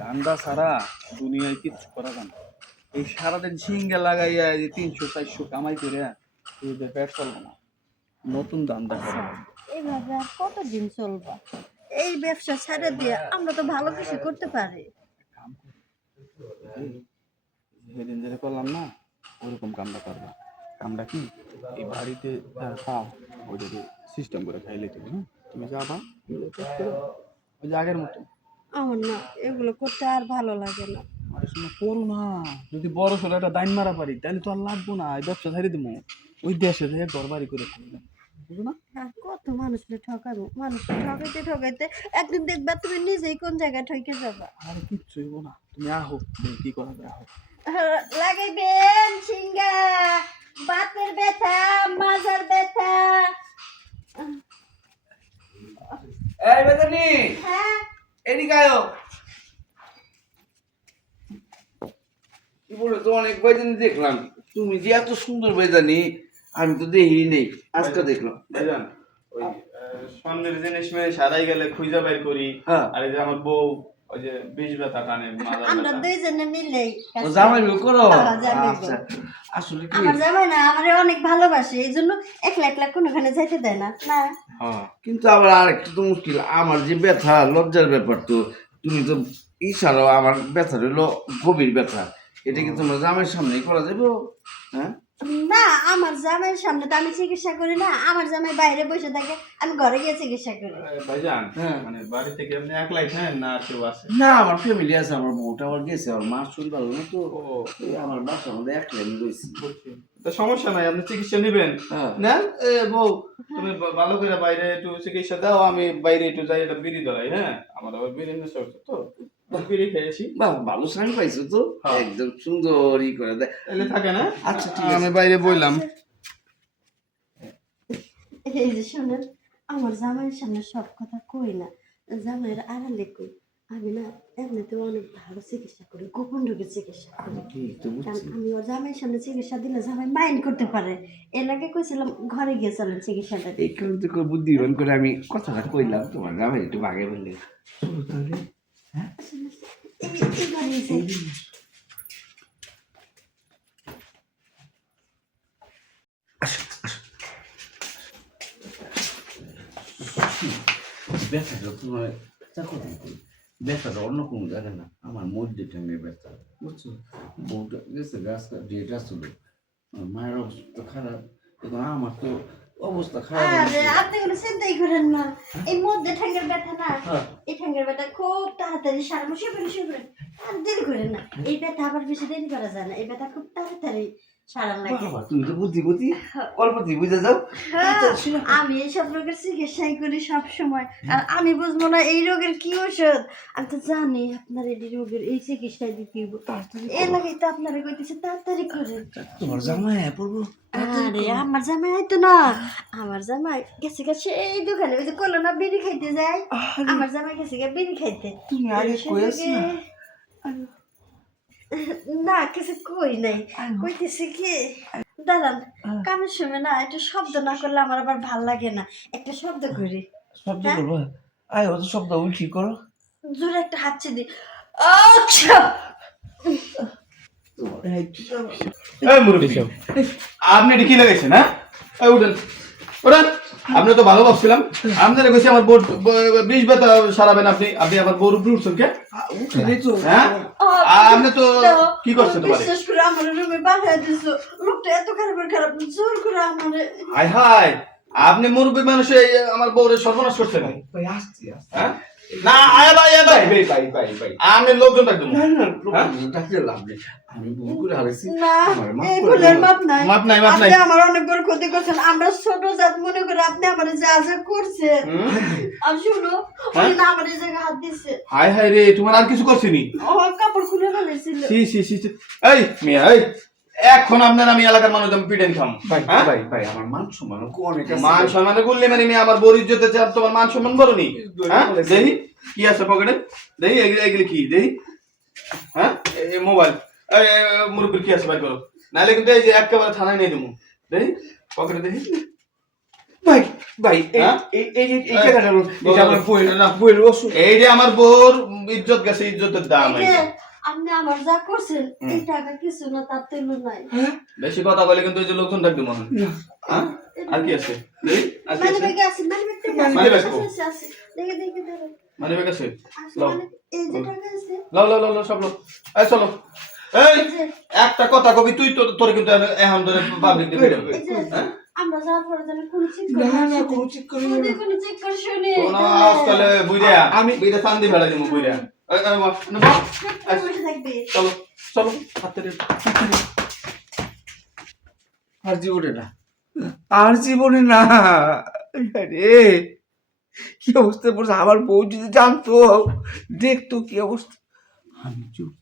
ধান্দা ছাড়া দুনিয়ায় কিচ্ছু করা যায় না। এই সারাদিন ঝিঙ্গা লাগাইয়া এই 300-400 কামাই করে এই যে পেট চলবে না। নতুন ধান্দা করা আচ্ছা, লাগবে। এইভাবে আর কতদিন চলবা? এই ব্যবসা ছেড়ে দিয়ে আমরা তো ভালো কিছু করতে পারি। কাম করি। এই সেদিন যেটা করলাম না ওরকম কামটা করবা। কামটা কি এই বাড়িতে পাও ওইটাকে সিস্টেম করে খাইলে তুমি হ্যাঁ তুমি যাবা ওই যে আগের মতো আমার না এগুলো করতে আর ভালো লাগে না। আরে শোনা করো না যদি বড় সড়ো একটা দাইন মারা পারি তাহলে তো আর লাগবো না এই ব্যবসা ছেড়ে দিব ওই দেশে থেকে ঘর বাড়ি করে থাকবেন বুঝো না আর কত মানুষকে ঠকাবো, মানুষকে ঠকাইতে ঠকাইতে একদিন দেখবা তুমি নিজেই কোন জায়গায় ঠকে যাবা। আরে কিচ্ছু হইব না তুমি আহো দেখি কি করা যায় আহো লাগাইবেন সিঙ্গা, বাতের ব্যথা, মাজার ব্যথা। এই বেদানি হ্যাঁ এদিকে আয় কি বলে তো অনেক বেদানি দেখলাম তুমি যে এত সুন্দর বেদানি আমি তো দেখিনি নেই আজকে দেখলাম ভাইজান ওই স্বর্ণের জিনিস মেয়ে সারাই গেলে খুঁজে বের করি হ্যাঁ আর এই যে আমার বউ ওই যে বিষ ব্যথা টানে মাজার আমরা ব্যথা দুইজনে মিলেই ও জামাই বিয়ে করো হ্যাঁ, জামাই বিয়ে। আচ্ছা আসলে কি আমার জামাই না আমারে অনেক ভালোবাসে, এই জন্য একলা একলা কোনোখানে যাইতে দেয় না। না হ্যাঁ কিন্তু আবার আরেকটা তো মুশকিল আমার যে ব্যথা লজ্জার ব্যাপার তো তুমি তো ছাড়াও আমার ব্যথা হলো গভীর ব্যথা এটা কি তোমার জামাইয়ের সামনেই করা যাবে হ্যাঁ না, আমার জামাইয়ের সামনে তো আমি চিকিৎসা করি না, আমার জামাই বাইরে বসে থাকে, আমি ঘরে গিয়ে চিকিৎসা করি। ভাইজান হ্যাঁ। মানে বাড়ি থেকে আপনি একলাই খান না আর কেউ আছে না আমার ফ্যামিলি আছে আমার বউটা আবার গেছে আমার মা শরীর ভালো না তো ও এই আমার বাসার মধ্যে একলাই আমি রয়েছি বুঝছি। তো সমস্যা নাই আপনি চিকিৎসা নেবেন হ্যাঁ নেন এ বউ তুমি ভালো করে বাইরে একটু চিকিৎসা দাও আমি বাইরে একটু যাই একটা বিড়ি ধরাই হ্যাঁ আমার আবার বিড়ি নেশা হচ্ছে তো বিড়ি খেয়েছি বাহ ভালো স্বামী পাইছো তো হ্যাঁ। একদম সুন্দরই করে দেয় তাহলে থাকে না আচ্ছা, ঠিক আছে। আমি বাইরে বললাম এই যে শোনেন, আমার জামাইয়ের সামনে সব কথা কই না, জামাইয়ের আড়ালে কই। আমি না এমনিতে অনেক ভালো চিকিৎসা করি, গোপন রোগের চিকিৎসা করি। কি তো কারণ বুঝছি আমি ওর জামাইয়ের সামনে চিকিৎসা দিলে জামাই মাইন্ড করতে পারে। এর আগে কইছিলাম ঘরে গিয়ে চলেন চিকিৎসাটা দিই। এই কারণ তো করে বুদ্ধিমান করে আমি কথাটা কইলাম তোমার জামাই একটু আগে বললে চলো তাহলে এই ঘরে এসে। ব্যথাটা তোমার ব্যথাটা অন্য কোনো জায়গায় না আমার মধ্যে ঠেঙে ব্যথা বুঝছো বউটা গেছে গাছ যেটা ছিল মায়ের অবস্থা খারাপ এবং আমার তো অবস্থা খারাপ আরে আপনি কোনো চিন্তাই করেন না, এই মধ্যে ঠ্যাঙ্গের ব্যথা না, হ্যাঁ। এই ঠ্যাঙ্গের ব্যথা খুব তাড়াতাড়ি সারানো, শুয়ে আর দেরি করেন না। এই ব্যথা আবার বেশি দেরি করা যায় না, এই ব্যথা খুব তাড়াতাড়ি সারান লাগে। বাবা, তুমি তো বুদ্ধি অল্পতেই বুঝে যাও হ্যাঁ, আমি এইসব রোগের চিকিৎসাই করি সব সময়। আর আমি বুঝবো না এই রোগের কি ওষুধ? আমি তো জানি আপনার এই রোগের এই চিকিৎসায় দিতে হইব, এর লাগেই তো আপনারা কইতেছে তাড়াতাড়ি করে। তোমার জামাই পড়বো আরে আমার জামাই আইতো না, আমার জামাই গেছে গেছে এই দোকানে, ওই যে কইলো না বিড়ি খাইতে যায়, আমার জামাই গেছে গে বিড়ি খাইতে। তুমি আগে কইয়াছ না না কিছু কই নাই, কইতেছে কি দাঁড়ান, কামের সময় না একটু শব্দ না করলে আমার আবার ভাল লাগে না, একটা শব্দ করি। শব্দ করবো আয় অত শব্দ উল্টি করো জোরে একটা হাঁচি দি। আচ্ছা আপনি এটা কি লাগাইছেন হ্যাঁ এই উঠেন উঠেন আপনি তো ভালো ভাবছিলাম আমাদের কইছি আমার বোর বিষ ব্যথা সারাবেন আপনি আপনি আমার বোর উপরে উঠছেন কে হ্যাঁ আপনি তো কি করছেন তোমারে বিশ্বাস করে আমার রুমে বাঁধাই দিছো, লোকটা এত খারাপ জোর করে আমারে। হাই হাই আপনি মুরব্বী মানুষ আমার বউরে সর্বনাশ করছেন ভাই আসছি হ্যাঁ না আয় ভাই আমি লোকজন ডাকবেন না ডাকতে লাভ নেই আমি ভুল করে হারাইছি না আমার মাফ এই করে ভুলের দাও। মাপ নাই, মাপ নাই আপনি আমার অনেক বড় ক্ষতি করছেন। আমরা ছোট জাত মনে করে আপনি আমার যা যা করছে, আর শুনো ওই না আমার এই জায়গায় হাত দিছে, হাই হাই রে তোমার আর কিছু করছিনি ও কাপড় খুলে ফেলেছিল। সি এই মিয়া এই এখন আপনার আমি এলাকার মানুষ আমি পিটেন খাম ভাই আমার মান সম্মান অনেক আছে মান সম্মানে করলে মানে মেয়ে আমার বড় ইজ্জতে চাপ তোমার মান সম্মান বড় নি হ্যাঁ দেখি কি আছে পকেটে দেখি এগুলি কি দেখি হ্যাঁ এই মোবাইল এই মুরব্বির কি আছে ভাই করো নাহলে কিন্তু এই যে একেবারে থানায় নিয়ে দেবো দেখি পকেটে দেখি ভাই ভাই হ্যাঁ? এই টাকাটা লোন, এই যে আমার বইয়ের না। বইয়ের ওষুধ। এই যে আমার বউর ইজ্জত গেছে, ইজ্জতের দাম এই যে আপনি আমার যা করছেন এই টাকা কিছু না, তার তুলনায়। বেশি কথা বলে কিন্তু এই যে লোকজন ডাকবে মনে হয়। হ্যাঁ? আর কি আছে দেখি, আর কি মানে আছে ব্যাগে আছে, মানে ব্যাগটা মানে ব্যাগ কো? আছে। দেখে দেখে ধরো। মানে বেগ আছে আছে লাও মানে এই যে টাকা আছে। লাও লাও লাও লাও, সব লাও। এই চলো এই এই যে একটা কথা কবি তুই, তোর কিন্তু এখন ধরে পাবলিক দেখে দেবে। এই যে হ্যাঁ? আমরা যাওয়ার পরে যেন কোনো চেক না করে না কোনো চেক করি না। কোনো চেক করে শুনি। কোন আজকালে বুইরা আমি বুইরা চান্দি ফেলা দিমু বুইরা। এই এই বাপ, না বাপ। বসে থাকবে। চলো চলো হাতে রে। আর জীবনে না, আর জীবনে না। রে কি অবস্থা পড়ছে, আমার বউ যদি জানতো, দেখতো কি অবস্থা। আমি চুপ